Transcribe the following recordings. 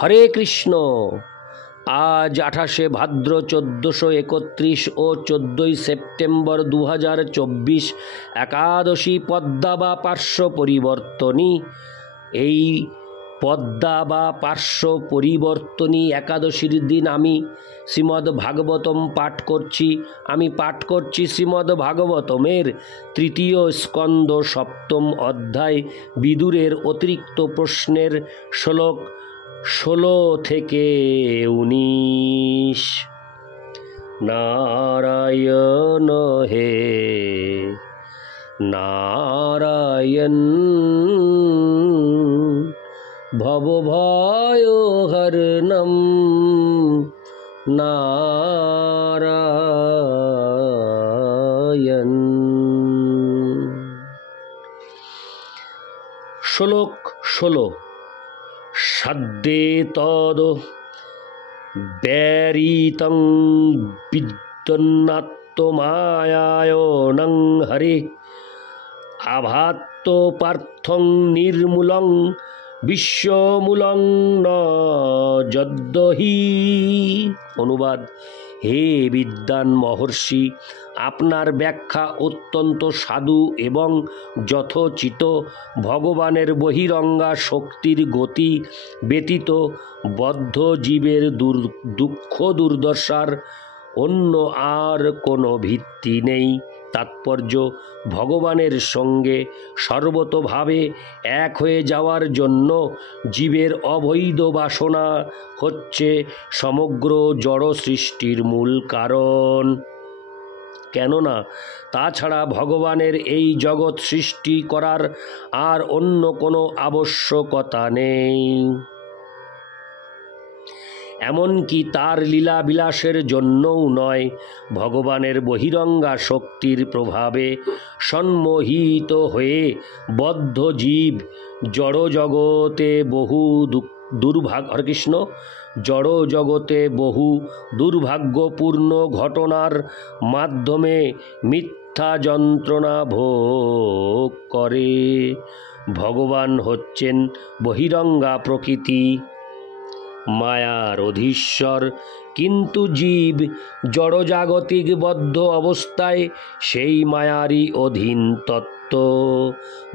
হরে কৃষ্ণ। আজ 28 ভাদ্র 1431 ও 14 সেপ্টেম্বর 2024 একাদশী পদ্মা বা পার্শ্ব পরিবর্তনী। এই পদ্মা বা পার্শ্ব পরিবর্তনী একাদশীর দিন আমি শ্রীমদ্ ভাগবতম পাঠ করছি। আমি পাঠ করছি শ্রীমদ্ ভাগবতমের 3য় স্কন্দ 7ম অধ্যায় বিদুরের অতিরিক্ত প্রশ্নের শ্লোক 16 থেকে 19। নারায়ণ হে নারায়ণ ভবভয়হরণম নারায়ণ। শ্লোক 16। সদ্যে তদ ব্যারিতং বিদ্যন্নাত্মমায়ায়নং হরে আভাত্ত পার্থং নির্মূলং বিশ্বমূলং ন যদ্দহি। অনুবাদ: হে বিদ্বান মহর্ষি, আপনার ব্যাখ্যা অত্যন্ত সাধু এবং যথোচিত। ভগবানের বহিরঙ্গা শক্তির গতি ব্যতীত বদ্ধ জীবের দুঃখ দুর্দশার অন্য আর কোনো ভিত্তি নেই। তাৎপর্য: ভগবানের সঙ্গে সর্বতোভাবে এক হয়ে যাওয়ার জন্য জীবের অবৈধ বাসনা হচ্ছে সমগ্র জড় সৃষ্টির মূল কারণ। কেননা তাছাড়া ভগবানের এই জগৎ সৃষ্টি করার আর অন্য কোনো আবশ্যকতা নেই। এমনকি তার লীলা বিলাসের জন্যও নয়। ভগবানের বহিরঙ্গা শক্তির প্রভাবে সম্মোহিত হয়ে বদ্ধ জীব জড়জগতে বহু দুর্ভাগ্যপূর্ণ ঘটনার মাধ্যমে মিথ্যা যন্ত্রণা ভোগ করে। ভগবান হচ্ছেন বহিরঙ্গা প্রকৃতি, মায়ার অধীশ্বর, কিন্তু জীব জড়জাগতিক বদ্ধ অবস্থায় সেই মায়ারই অধীন তত্ত্ব।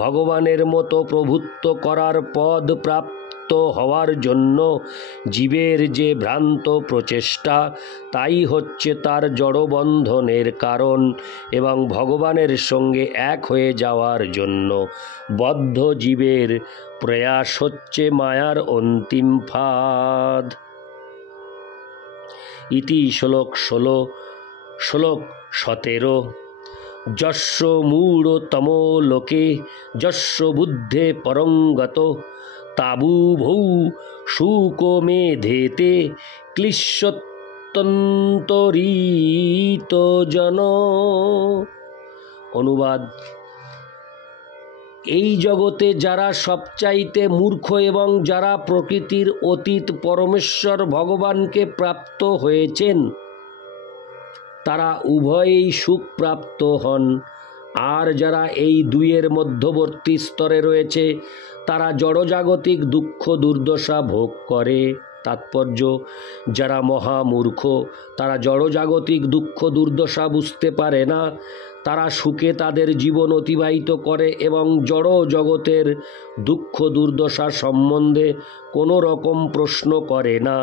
ভগবানের মতো প্রভুত্ব করার পদ প্রাপ্ত হওয়ার জন্য জীবের যে ভ্রান্ত প্রচেষ্টা, তাই হচ্ছে তার জড়বন্ধনের কারণ, এবং ভগবানের সঙ্গে এক হয়ে যাওয়ার জন্য বদ্ধ জীবের প্রয়াস হচ্ছে মায়ার অন্তিম ফাঁদ। ইতি শ্লোক 16। শ্লোক 17। যস্য মূঢ়তমো লোকে যস্য বুদ্ধে পরঙ্গত তাবুভৌ শুকো মেধেতে ক্লিশ্যত্যন্তরিত জন। অনুবাদ: এই জগতে যারা সবচাইতে মূর্খ এবং যারা প্রকৃতির অতীত পরমেশ্বর ভগবানকে প্রাপ্ত হয়েছেন, তারা উভয়েই সুখ প্রাপ্ত হন। আর যারা এই দুইয়ের মধ্যবর্তী স্তরে রয়েছে, তারা জড়জাগতিক দুঃখ দুর্দশা ভোগ করে। তাৎপর্য: যারা মহামূর্খ, তারা জড়জাগতিক দুঃখ দুর্দশা বুঝতে পারে না। তারা সুখে তাদের জীবন অতিবাহিত করে এবং জড় জগতের দুঃখ দুর্দশা সম্বন্ধে কোনো রকম প্রশ্ন করে না।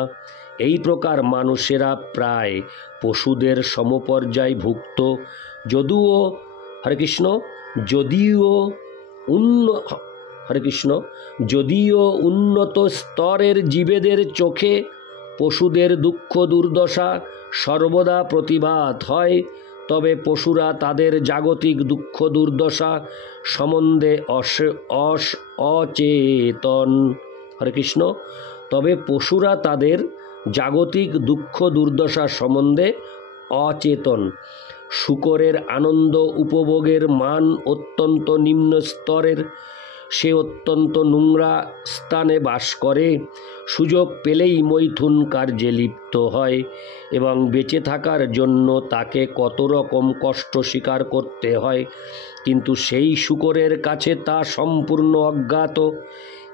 এই প্রকার মানুষেরা প্রায় পশুদের সমপর্যায়ভুক্ত। যদিও উন্নত স্তরের জীবেদের চোখে পশুদের দুঃখ দুর্দশা সর্বদা প্রতিভাত হয়, তবে পশুরা তাদের জাগতিক দুঃখ দুর্দশা সম্বন্ধে অচেতন। তবে পশুরা তাদের জাগতিক দুঃখ দুর্দশা সম্বন্ধে অচেতন। শূকরের আনন্দ উপভোগের মান অত্যন্ত নিম্ন স্তরের। সে অত্যন্ত নোংরা স্থানে বাস করে, সুযোগ পেলেই মৈথুন কার্যে লিপ্ত হয় এবং বেঁচে থাকার জন্য তাকে কত রকম কষ্ট স্বীকার করতে হয়, কিন্তু সেই শূকরের কাছে তা সম্পূর্ণ অজ্ঞাত।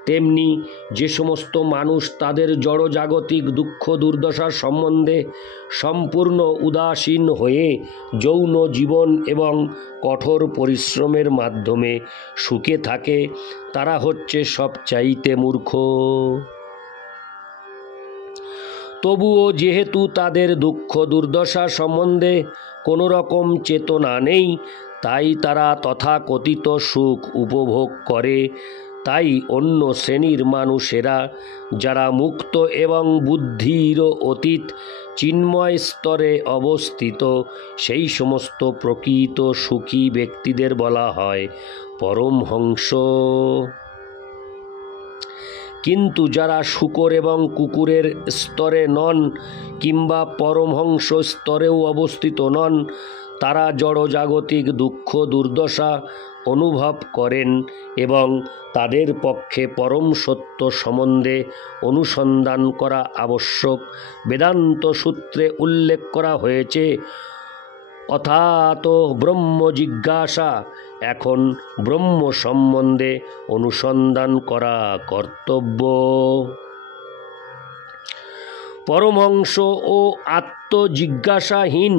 তেমনি যে সমস্ত মানুষ তাদের জড়জাগতিক দুঃখ দুর্দশা সম্বন্ধে সম্পূর্ণ উদাসীন হয়ে যৌন জীবন এবং কঠোর পরিশ্রমের মাধ্যমে সুখে থাকে, তারা হচ্ছে সবচাইতে মূর্খ। তবুও যেহেতু তাদের দুঃখ দুর্দশা সম্বন্ধে কোনো রকম চেতনা নেই, তাই তারা তথাকথিত সুখ উপভোগ করে। তাই অন্য শ্রেণীর মানুষেরা, যারা মুক্ত এবং বুদ্ধির অতীত চিন্ময় স্তরে অবস্থিত, সেই সমস্ত প্রকৃত সুখী ব্যক্তিদের বলা হয় পরমহংস। কিন্তু যারা শূকর এবং কুকুরের স্তরে নন কিংবা পরমহংস স্তরেও অবস্থিত নন, তারা জড়জাগতিক দুঃখ দুর্দশা অনুভব করেন এবং তাদের পক্ষে পরম সত্য সম্বন্ধে অনুসন্ধান করা আবশ্যক। বেদান্ত সূত্রে উল্লেখ করা হয়েছে, অথাত ব্রহ্ম জিজ্ঞাসা, এখন ব্রহ্ম সম্বন্ধে অনুসন্ধান করা কর্তব্য। পরমহংস ও আত্মজিজ্ঞাসাহীন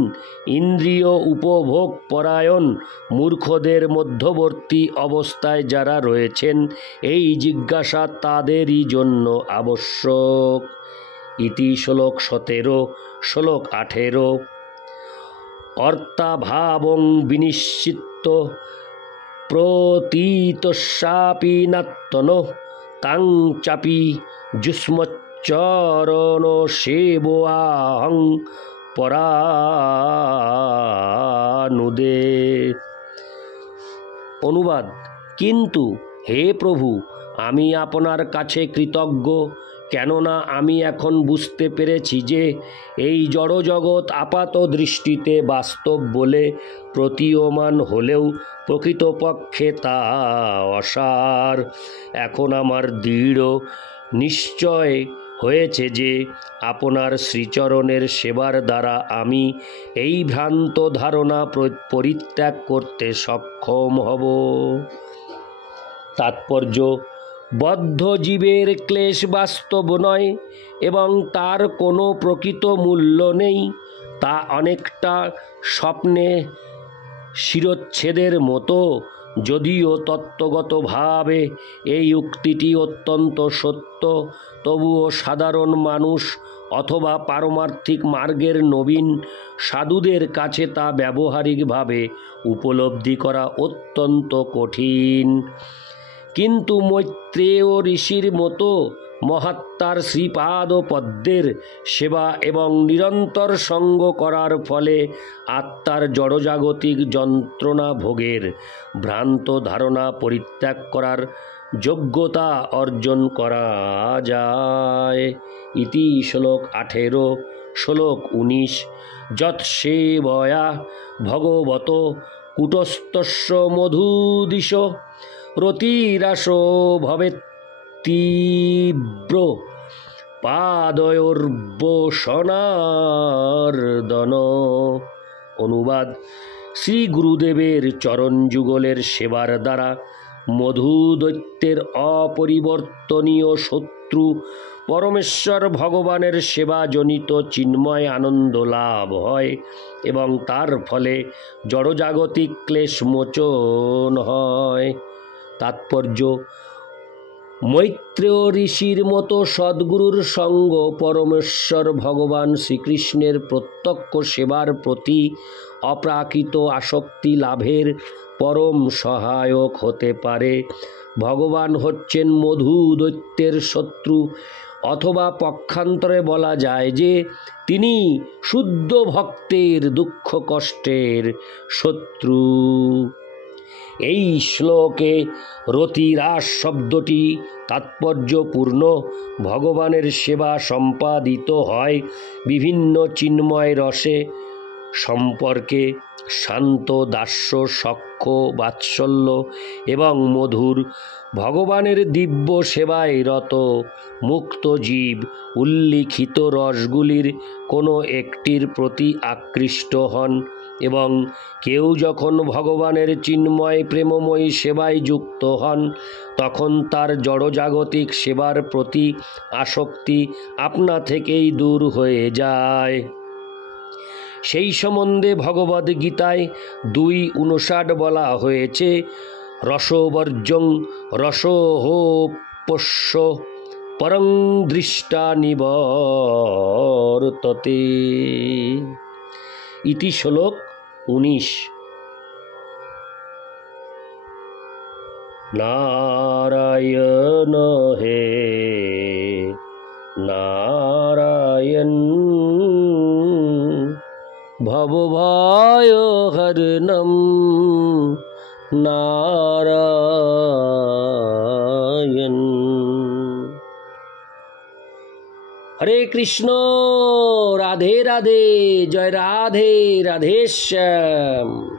ইন্দ্রিয় উপভোগ পরায়ণ মূর্খদের মধ্যবর্তী অবস্থায় যারা রয়েছেন, এই জিজ্ঞাসা তাদেরই জন্য আবশ্যক। ইতি শ্লোক 17, শ্লোক 18। অর্থাভাবং বিনিশ্চিত্য প্রতীতস্যাপি নাত্তনো তাং চাপি যুষ্মচ্চরণ সেবোয়াহং পরানুদে। অনুবাদ: কিন্তু হে প্রভু, আমি আপনার কাছে কৃতজ্ঞ, কেননা আমি এখন বুঝতে পেরেছি যে এই জড়জগৎ আপাত দৃষ্টিতে বাস্তব বলে প্রতীয়মান হলেও প্রকৃতপক্ষে তা অসার। এখন আমার দৃঢ় নিশ্চয় হয়েছে যে আপনার শ্রীচরণের সেবার দ্বারা আমি এই ভ্রান্ত ধারণা পরিত্যাগ করতে সক্ষম হব। তাৎপর্য: বদ্ধ জীবের ক্লেশ বাস্তব নয় এবং তার কোনো প্রকৃত মূল্য নেই। তা অনেকটা স্বপ্নে শিরচ্ছেদের মতো। যদিও তত্ত্বগতভাবে এই উক্তিটি অত্যন্ত সত্য, তবুও সাধারণ মানুষ অথবা পারমার্থিক মার্গের নবীন সাধুদের কাছে তা ব্যবহারিকভাবে উপলব্ধি করা অত্যন্ত কঠিন। কিন্তু মৈত্রেয় ঋষির মতো মহাত্মার শ্রীপাদ পদ্মের সেবা এবং নিরন্তর সঙ্গ করার ফলে আত্মার জড়জাগতিক যন্ত্রণা ভোগের ভ্রান্ত ধারণা পরিত্যাগ করার যোগ্যতা অর্জন করা যায়। ইতি শ্লোক 18, শ্লোক 19। যৎসেবয়া ভগবত কূটস্থস্য মধুদিশ রতিরাসো ভবেত্তীব্র পাদয়োর্বসনার্দন। অনুবাদ: শ্রী গুরুদেবের চরণ যুগলের সেবার দ্বারা মধুদৈত্যের অপরিবর্তনীয় শত্রু পরমেশ্বর ভগবানের সেবাজনিত চিন্ময় আনন্দ লাভ হয় এবং তার ফলে জড়জাগতিক ক্লেশ মোচন হয়। তাৎপর্য: মৈত্রেয় ঋষির মতো সদ্গুরুর সঙ্গ পরমেশ্বর ভগবান শ্রীকৃষ্ণের প্রত্যক্ষ সেবার প্রতি অপ্রাকৃত আসক্তি লাভের পরম সহায়ক হতে পারে। ভগবান হচ্ছেন মধু দৈত্যের শত্রু, অথবা পক্ষান্তরে বলা যায় যে তিনি শুদ্ধ ভক্তের দুঃখ কষ্টের শত্রু। এই শ্লোকে রতিরাস শব্দটি তাৎপর্যপূর্ণ। ভগবানের সেবা সম্পাদিত হয় বিভিন্ন চিন্ময় রসে সম্পর্কে, শান্ত দাস্য, সখ্য, বাৎসল্য এবং মধুর। ভগবানের দিব্য সেবায় রত মুক্ত জীব উল্লিখিত রসগুলির কোনো একটির প্রতি আকৃষ্ট হন, এবং কেউ যখন ভগবানের চিন্ময় প্রেমময়ী সেবায় যুক্ত হন তখন তার জড়জাগতিক সেবার প্রতি আসক্তি আপনা থেকেই দূর হয়ে যায়। সেই সম্বন্ধে ভগবদ্গীতায় 2:59 বলা হয়েছে, রসবর্জং রসোহোপস্য পরং দৃষ্টা নিবর্ততে। ইতি শ্লোক 19। নারায়ণ হে নারায়ণ ভবভয় হরণম নারায়ণ। হরে কৃষ্ণ, রাধে রাধে, জয় রাধে রাধেশ্যাম।